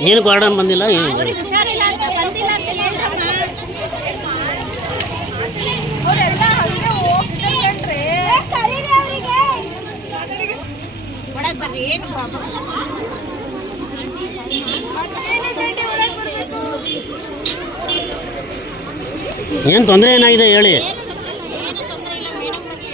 ಏನು ಗಾರ್ಡನ್ ಬಂದಿಲ್ಲ ಏನು ಏನು ತೊಂದರೆ ಏನಾಗಿದೆ ಹೇಳಿ ಏನು ತೊಂದರೆ ಇಲ್ಲ ಮೇಡಮ್ ಬರಲಿ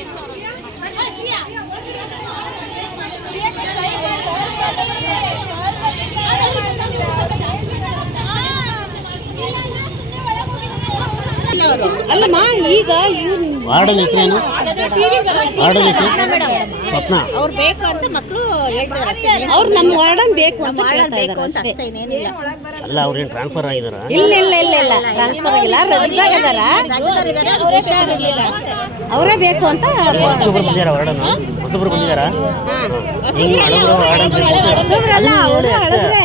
ಅಂತ ಅಲ್ಲಮ್ಮ ಈಗ ವಾರ್ಡ್ ವಾರ್ಡನ್ ಹೆಸರೇನು ವಾರ್ಡನ್ ಹೆಸರು? ಸ್ವಪ್ನ? ಅವ್ರು ಬೇಕು ಅಂತ ಮಕ್ಕಳು ಅವ್ರು ನಮ್ಮ ವಾರ್ಡನ್ ಬೇಕು ಅಂತ ಬೇಕು ಇದ್ದಾರೆ ಅಷ್ಟೇ ಅಲ್ಲ ಅವ್ರೇನು ಟ್ರಾನ್ಸ್ಫರ್ ಆಗಿದಾರ? ಇಲ್ಲ ಇಲ್ಲ ಇಲ್ಲ ಇಲ್ಲ. ಟ್ರಾನ್ಸ್ಫರ್ ಆಗಿಲ್ಲ. ರಜದಾಗ ಅದಾರ ಅವ್ರು ಹುಷಾರಿರ್ಲಿಲ್ಲ ಅಷ್ಟೇ. ಅವರೇ ಬೇಕು ಅಂತ ಹೊಸಬ್ರು ಬಂದಿದಾರ ವಾರ್ಡನ್ ಹೊಸಬ್ರು ಬಂದಿದಾರ ಹಳಬ್ರು ವಾರ್ಡನ್ ಬೇಕು ಹೊಸಬ್ರಲ್ಲ ಅವರು ಹಳಬ್ರೆ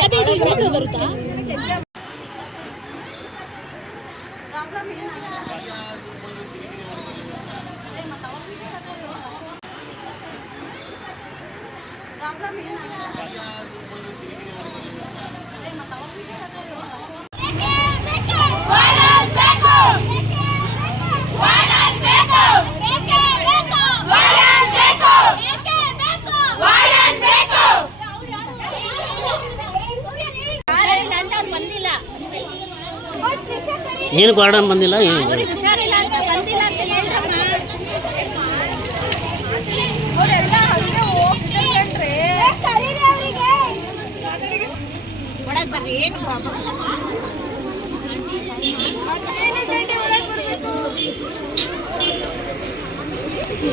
ಏನು ಗಾರ್ಡನ್ ಬಂದಿಲ್ಲ ಏನು ಅವ್ರಿಗೆ ಅಂತ ಬಂದಿಲ್ಲ ಅಂತ ಹೇಳ್ರಮ್ಮ. ಅವರೆಲ್ಲ ಹಂಗೆ ಹೋಗ್ತಾರೇನ್ರಿ ಕರೀರಿ ಅವರಿಗೆ. ಒಳಗೆ ಬರ್ರಿ ಏನು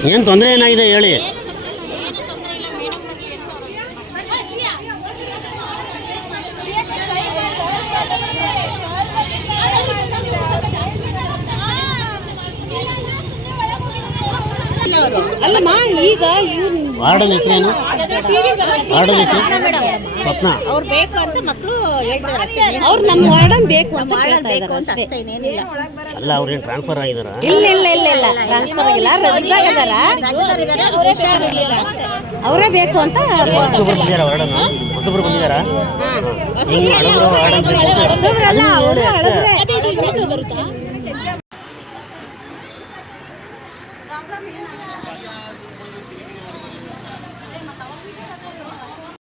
ಏನು ತೊಂದರೆ ಏನಾಗಿದೆ ಹೇಳಿ ಏನು ತೊಂದರೆ ಇಲ್ಲ ಮೇಡಮ್ ಬರಲಿ ಅಂತ ಅಲ್ಲಮ್ಮ ಈಗ ವಾರ್ಡನ್ ಹೆಸರೇನು ವಾರ್ಡನ್ ಹೆಸರು? ಸ್ವಪ್ನ ಅವ್ರು ಬೇಕು ಅಂತ ಮಕ್ಕಳು ಹೇಳ್ತಾರೆ ಅವ್ರು ನಮ್ಮ ವಾರ್ಡನ್ ಬೇಕು ಅಂತ ಇದ್ದಾರೆ ಅಂತ ಅಷ್ಟೇ. ಅಲ್ಲ ಅವ್ರೇನು ಟ್ರಾನ್ಸ್ಫರ್ ಆಗಿದಾರ? ಇಲ್ಲ ಇಲ್ಲ ಇಲ್ಲ ಇಲ್ಲ. ಟ್ರಾನ್ಸ್ಫರ್ ಆಗಿಲ್ಲ. ರಜದಾಗ ಅದಾರ ರಾಜಧಾನಿದ್ದಾರೆ ಅವ್ರು ಅಷ್ಟೇ. ಅವರೇ ಬೇಕು ಅಂತ ಹೊಸಬ್ರು ಬಂದಿದಾರ ವಾರ್ಡನ್? ಹೊಸಬ್ರು ಬಂದಿದಾರ ಹಳಬ್ರು ವಾರ್ಡನ್ ಬೇಕು? ಹೊಸಬ್ರಲ್ಲ ಅವರು ಹಳಬ್ರೆ Problem yun. Kaya, kung yung tingin mo,